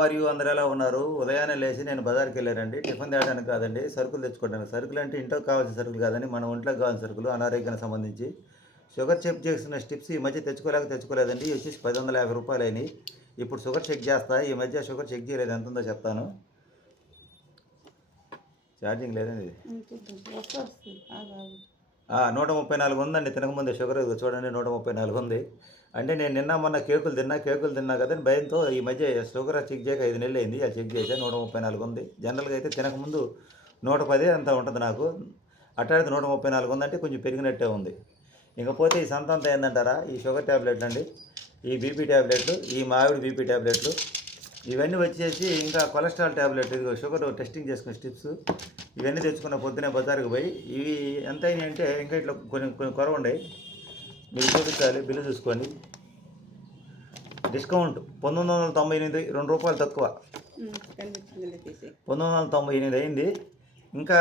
మరియు అందరు ఎలా ఉన్నారు? ఉదయాన్నే లేచి నేను బజార్కి వెళ్ళానండి. టిఫిన్ తేవడానికి కాదండి, సరుకులు తెచ్చుకోవడానికి. సరుకులు అంటే ఇంట్లోకి కావాల్సిన సరుకులు కాదండి, మన ఒంట్లోకి కావాల్సిన సరుకులు అనారోగ్యానికి సంబంధించి. షుగర్ చెక్ చేసిన స్టిప్స్ ఈ మధ్య తెచ్చుకోలేదండి. ఇవి వచ్చేసి రూ. 1050 అయినాయి. ఇప్పుడు షుగర్ చెక్ చేస్తా. ఈ మధ్య షుగర్ చెక్ చేయలేదు, ఎంత ఉందో చెప్తాను. ఛార్జింగ్ లేదండి ఇది. 134 ఉందండి. తినకముందే షుగర్ చూడండి 134 ఉంది. అంటే నేను నిన్న మొన్న కేకులు తిన్నా కదా అని భయంతో ఈ మధ్య షుగర్ చెక్ చేయక 5 నెలలు అయింది. అది చెక్ చేసా, 134 ఉంది. జనరల్గా అయితే తినకముందు 110 అంతా ఉంటుంది నాకు. అట్టాడితే 134 ఉందంటే కొంచెం పెరిగినట్టే ఉంది. ఇకపోతే ఈ సంతంతా ఏంటంటారా, ఈ షుగర్ ట్యాబ్లెట్లు అండి, ఈ బీపీ ట్యాబ్లెట్లు, ఈ మావిడి బీపీ ట్యాబ్లెట్లు, ఇవన్నీ వచ్చేసి ఇంకా కొలెస్ట్రాల్ ట్యాబ్లెట్, ఇది షుగర్ టెస్టింగ్ చేసుకునే స్టిప్స్, ఇవన్నీ తెచ్చుకున్న పొద్దునే బజారుకి పోయి. ఇవి ఎంత అయినాయి అంటే ఇంకా ఇట్లా కొన్ని కొన్ని కొరవ ఉన్నాయి. మీరు చూపించాలి, బిల్లు చూసుకోండి. డిస్కౌంట్ 1998, రూ. 2 తక్కువ, 1998 అయింది. ఇంకా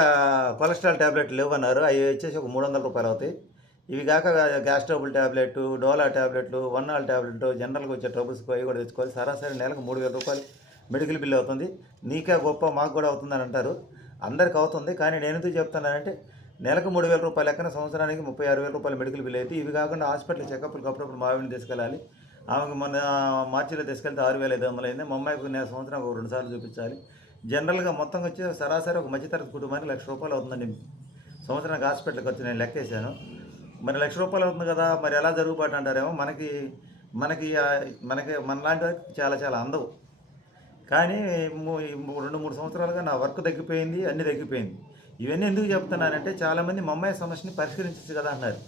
కొలెస్ట్రాల్ ట్యాబ్లెట్లు లేవన్నారు, అవి వచ్చేసి ఒక రూ. 300 అవుతాయి. ఇవి కాక గ్యాస్ ట్రబుల్ ట్యాబ్లెట్, డోలా ట్యాబ్లెట్లు, వన్నాల్ ట్యాబ్లెట్, జనరల్గా వచ్చే ట్రబుల్స్ అవి కూడా తెచ్చుకోవాలి. సరాసరి నెలకు 3000 మెడికల్ బిల్ అవుతుంది. నీకే గొప్ప, మాకు కూడా అవుతుందని అంటారు. అందరికి అవుతుంది, కానీ నేను ఎందుకు చెప్తున్నానంటే నెలకు 3000 లెక్కన సంవత్సరానికి 36,000 మెడికల్ బిల్ అయితే. ఇవి కాకుండా హాస్పిటల్ చెకప్లకు అప్పుడప్పుడు మా ఆవిడని తీసుకెళ్ళాలి. ఆమెకు మొన్న మార్చిలో తీసుకెళ్తే 6500 అయింది. మా అమ్మాయికి నేను సంవత్సరం ఒక 2 సార్లు చూపించాలి. జనరల్గా మొత్తం వచ్చి సరాసరి ఒక మధ్యతరగతి కుటుంబానికి రూ. 1,00,000 అవుతుందండి సంవత్సరానికి హాస్పిటల్కి వచ్చి. నేను లెక్కేసాను. మరి రూ. 1,00,000 అవుతుంది కదా, మరి ఎలా జరుగుబాటు అంటారేమో. మనకి మనకి మనకి మనలాంటి వారికి చాలా చాలా అందవు. కానీ 2-3 సంవత్సరాలుగా నా వర్క్ తగ్గిపోయింది, అన్నీ తగ్గిపోయింది. ఇవన్నీ ఎందుకు చెప్తున్నానంటే చాలామంది మా అమ్మాయి సమస్యని పరిష్కరించచ్చు కదా అన్నారు.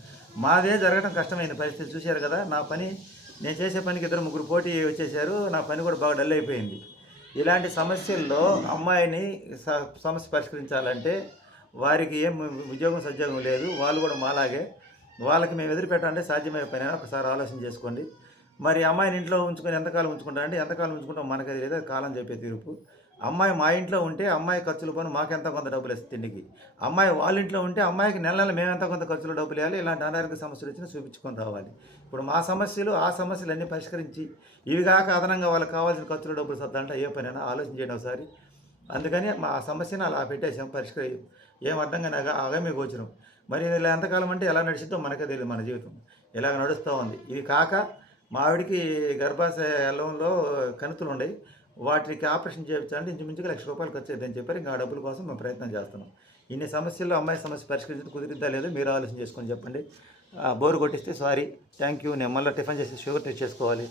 మాదే జరగడం కష్టమైంది పరిస్థితి. చూశారు కదా నా పని, నేను చేసే పనికి 2-3 పోటీ వచ్చేసారు. నా పని కూడా బాగా డల్ అయిపోయింది. ఇలాంటి సమస్యల్లో అమ్మాయిని సమస్య పరిష్కరించాలంటే వారికి ఏం ఉద్యోగం సద్యోగం లేదు, వాళ్ళు కూడా మాలాగే. వాళ్ళకి మేము ఎదురుపెట్టాలంటే సాధ్యమయ్యే పని ఒకసారి ఆలోచన చేసుకోండి. మరి అమ్మాయిని ఇంట్లో ఉంచుకొని ఎంతకాలం ఉంచుకుంటారంటే, ఎంతకాలం ఉంచుకుంటాం మనకది లేదా, కాలం చెప్పే తీర్పు. అమ్మాయి మా ఇంట్లో ఉంటే అమ్మాయి ఖర్చులు పని మాకెంత కొంత డబ్బులు ఇస్తుంది తిండికి. అమ్మాయి వాళ్ళ ఇంట్లో ఉంటే అమ్మాయికి నెల నెల మేమెంత కొంత ఖర్చులు డబ్బులు ఇవ్వాలి. ఇలాంటి అనారోగ్య సమస్యలు వచ్చినా చూపించుకొని రావాలి. ఇప్పుడు మా సమస్యలు ఆ సమస్యలు అన్నీ పరిష్కరించి, ఇవి కాక అదనంగా వాళ్ళకి కావాల్సిన ఖర్చులు డబ్బులు సర్దంటే ఏ పనైనా ఆలోచన చేయండి ఒకసారి. అందుకని మా సమస్యను అలా పెట్టేసాం, ఏం అర్థం కానీ అగమ్య గోచరం. మరి ఇలా ఎంతకాలం అంటే ఎలా నడిచిద్దో మనకే తెలియదు. మన జీవితం ఇలాగ నడుస్తూ ఉంది. ఇది కాక మా ఆవిడికి గర్భాశయంలో కణుతులు ఉన్నాయి, వాటికి ఆపరేషన్ చేయించాలంటే ఇంచుమించుగా రూ. 1,00,000 ఖర్చు అవుతుందని చెప్పారు. ఇంకా ఆ డబ్బుల కోసం మేము ప్రయత్నం చేస్తున్నాం. ఇన్ని సమస్యల్లో అమ్మాయి సమస్య పరిష్కరించడం కుదిరిద్దా లేదో మీరు ఆలోచన చేసుకొని చెప్పండి. బోరు కొట్టిస్తే సారీ, థ్యాంక్ యూ. నేను మళ్ళీ టిఫిన్ చేసి షుగర్ టెస్ట్ చేసుకోవాలి.